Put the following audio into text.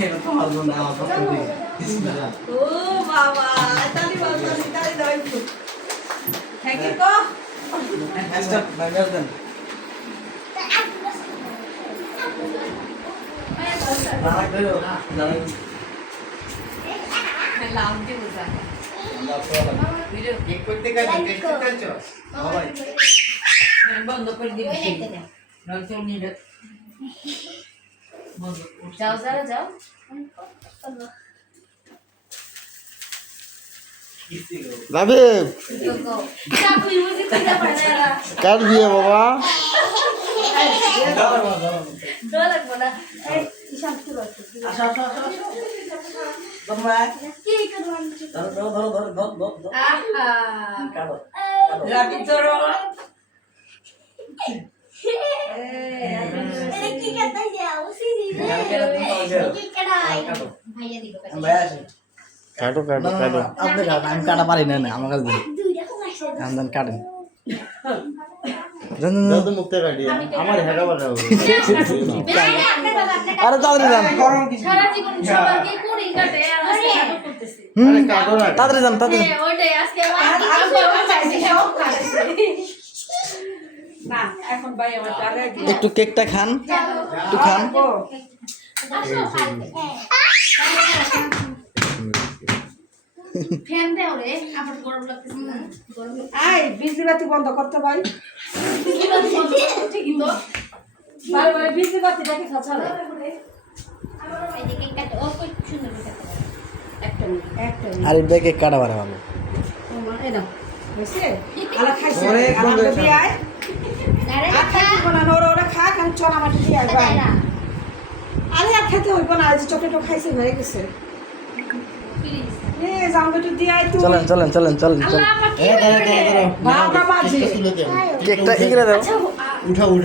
এটা তো মারবো না আমার পক্ষ থেকে বিসমিল্লাহ ও বাবা তালি বাবা তালি দাও একটু থ্যাংক ইউ তো হ্যাশট্যাগ ব্যানার দেন না করো না জানেন লাভ দিব যা আমরা পড়া ভিডিও কেক করতে কাজ টেস্ট করতে চাও সবাই বন্ধ করে দিবি রং চল নিয়ে বন্ধ যাও যারা যাও যাবে চাকু ইউজি থেকে পাড়া কার বিয়ে বাবা ডর লাগবে না এই ইশান কি করছিস আসো আসো আসো তোমরা কি করব ধরো ধরো ধরো ধরো ধরো ধরো আহা কাটো রাখি ধরো এটা কি করতে যাও সিরি কি করাই ভাইয়া দিগো ভাই আসে কাটো কাটো না কাটো আপনি কাটেন আমি কাটা পারি না না আমার কাছে দিন দুইটা কোন আসে আমদান কাটেন দাদু মুক্তি কাটি আমার হেডা বাড়া আরে তাড়াতাড়ি যান সারা জীবন সবাইকে কোড়ি কাটে আর আজকে নাটক করতেছি আরে কাটো না তাড়াতাড়ি যান তাড়াতাড়ি ওইটাই আজকে আমার চাইছি সব কাটছে না এখন ভাই আমার টাকা দিয়ে একটু কেকটা খান একটু খান ফ্যান দেও রে আমার গরম লাগতেছে না গরম আই বিজলি বাতি বন্ধ করতে ভাই ঠিকই তো বারবার বিজলি বাতি দেখে ছাড়া এদিকে কাটো ও কই সুন্দর করে কাটো একটা মিনিট একটা আরে বে কেক কাটা পারে ভালো এই নাও হইছে আলা খাইছে ওরে, একদম আলা দেখো। দিয়ে আয় আরে আর খাইতে না ওরা খা খান চনা মাটি দিয়ে আয় ভাই আরে আর খেতে হইব না আজ চকলেট খাইছে হয়ে গেছে প্লিজ এ জাম একটু দিয়ে আয় তুই চলেন চলেন চলেন চলেন চলেন আল্লাহ আমার কি এ দাঁড়া দাঁড়া দাঁড়া বাবা বাজি তুলে দেও কেকটা এগরে দাও আচ্ছা উঠাও